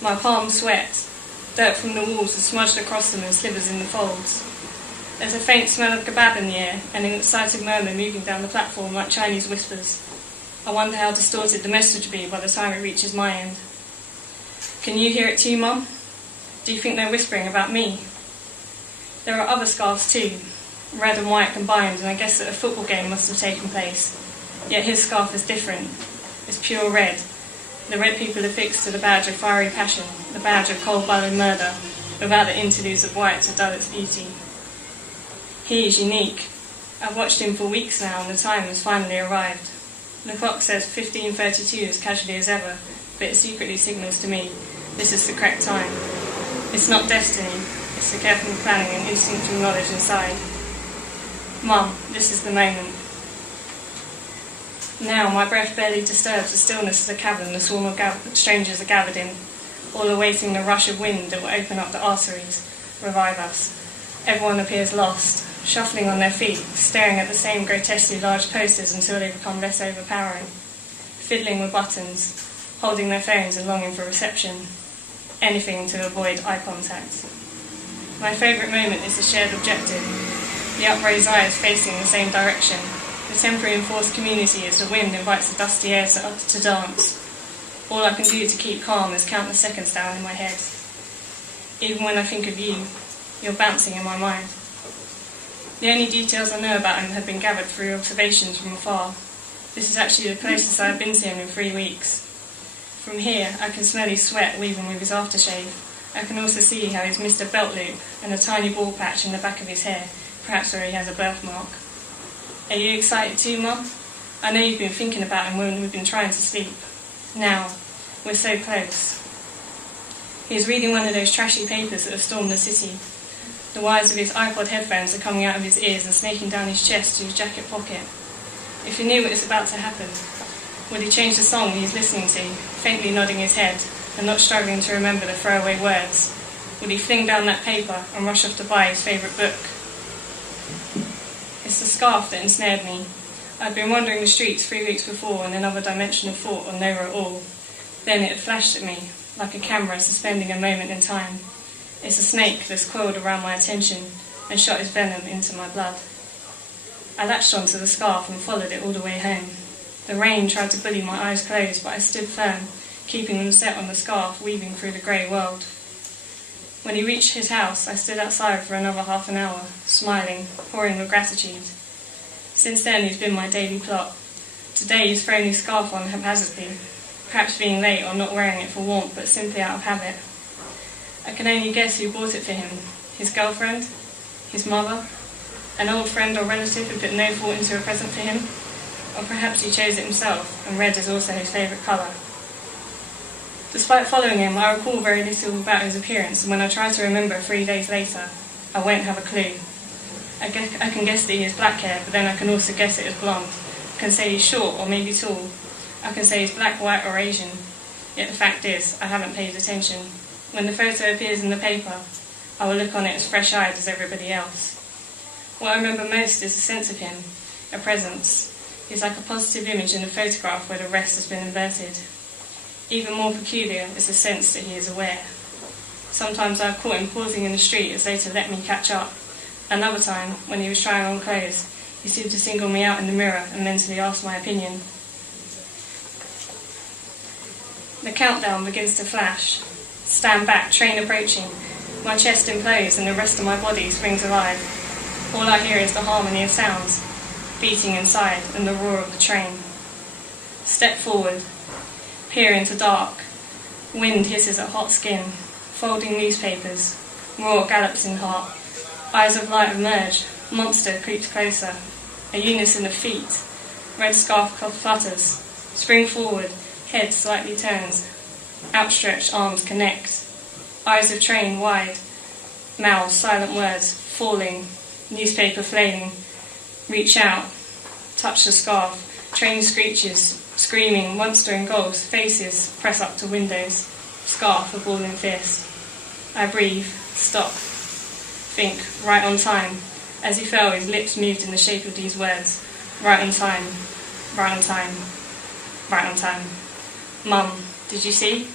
My palms sweat. Dirt from the walls is smudged across them and slivers in the folds. There's a faint smell of kebab in the air and an excited murmur moving down the platform like Chinese whispers. I wonder how distorted the message will be by the time it reaches my end. Can you hear it too, Mum? Do you think they're whispering about me? There are other scarves too, red and white combined, and I guess that a football game must have taken place. Yet his scarf is different. It's pure red. The red people affixed to the badge of fiery passion, the badge of cold-blooded murder, without the interludes of white to dull its beauty. He is unique. I've watched him for weeks now, and the time has finally arrived. The clock says 15:32 as casually as ever, but it secretly signals to me this is the correct time. It's not destiny, it's the careful planning and instinctual knowledge inside. Mum, this is the moment. Now my breath barely disturbs the stillness of the cavern the swarm of strangers are gathered in, all awaiting the rush of wind that will open up the arteries, revive us. Everyone appears lost, shuffling on their feet, staring at the same grotesquely large posters until they become less overpowering, fiddling with buttons, holding their phones and longing for reception, anything to avoid eye contact. My favourite moment is the shared objective, the upraised eyes facing the same direction, the temporary enforced community as the wind invites the dusty air to dance. All I can do to keep calm is count the seconds down in my head. Even when I think of you, you're bouncing in my mind. The only details I know about him have been gathered through observations from afar. This is actually the closest I have been to him in 3 weeks. From here, I can smell his sweat weaving with his aftershave. I can also see how he's missed a belt loop and a tiny bald patch in the back of his hair, perhaps where he has a birthmark. Are you excited too, Mum? I know you've been thinking about him when we've been trying to sleep. Now, we're so close. He's reading one of those trashy papers that have stormed the city. The wires of his iPod headphones are coming out of his ears and snaking down his chest to his jacket pocket. If he knew what was about to happen, would he change the song he's listening to, faintly nodding his head and not struggling to remember the throwaway words? Would he fling down that paper and rush off to buy his favourite book? It's the scarf that ensnared me. I'd been wandering the streets 3 weeks before in another dimension of thought on nowhere at all. Then it had flashed at me, like a camera suspending a moment in time. It's a snake that's coiled around my attention and shot its venom into my blood. I latched onto the scarf and followed it all the way home. The rain tried to bully my eyes closed, but I stood firm, keeping them set on the scarf weaving through the grey world. When he reached his house, I stood outside for another half an hour, smiling, pouring with gratitude. Since then, he's been my daily plot. Today, he's thrown his scarf on haphazardly, perhaps being late or not wearing it for warmth, but simply out of habit. I can only guess who bought it for him. His girlfriend? His mother? An old friend or relative who put no thought into a present for him? Or perhaps he chose it himself, and red is also his favourite colour. Despite following him, I recall very little about his appearance, and when I try to remember 3 days later, I won't have a clue. I can guess that he has black hair, but then I can also guess it is blonde. I can say he's short or maybe tall. I can say he's black, white or Asian. Yet the fact is, I haven't paid attention. When the photo appears in the paper, I will look on it as fresh-eyed as everybody else. What I remember most is the sense of him, a presence. He's like a positive image in a photograph where the rest has been inverted. Even more peculiar is the sense that he is aware. Sometimes I have caught him pausing in the street as though to let me catch up. Another time, when he was trying on clothes, he seemed to single me out in the mirror and mentally ask my opinion. The countdown begins to flash. Stand back, train approaching. My chest implodes and the rest of my body springs alive. All I hear is the harmony of sounds, beating inside and the roar of the train. Step forward. Peer into dark. Wind hisses at hot skin. Folding newspapers. Roar gallops in heart. Eyes of light emerge. Monster creeps closer. A unison of feet. Red scarf flutters. Spring forward. Head slightly turns. Outstretched arms connect. Eyes of train wide. Mouths silent words. Falling. Newspaper flailing. Reach out. Touch the scarf. Train screeches. Screaming, monster engulfs, faces press up to windows, scarf a ball in fist. I breathe, stop, think, right on time. As he fell, his lips moved in the shape of these words, right on time, right on time, right on time. Mum, did you see?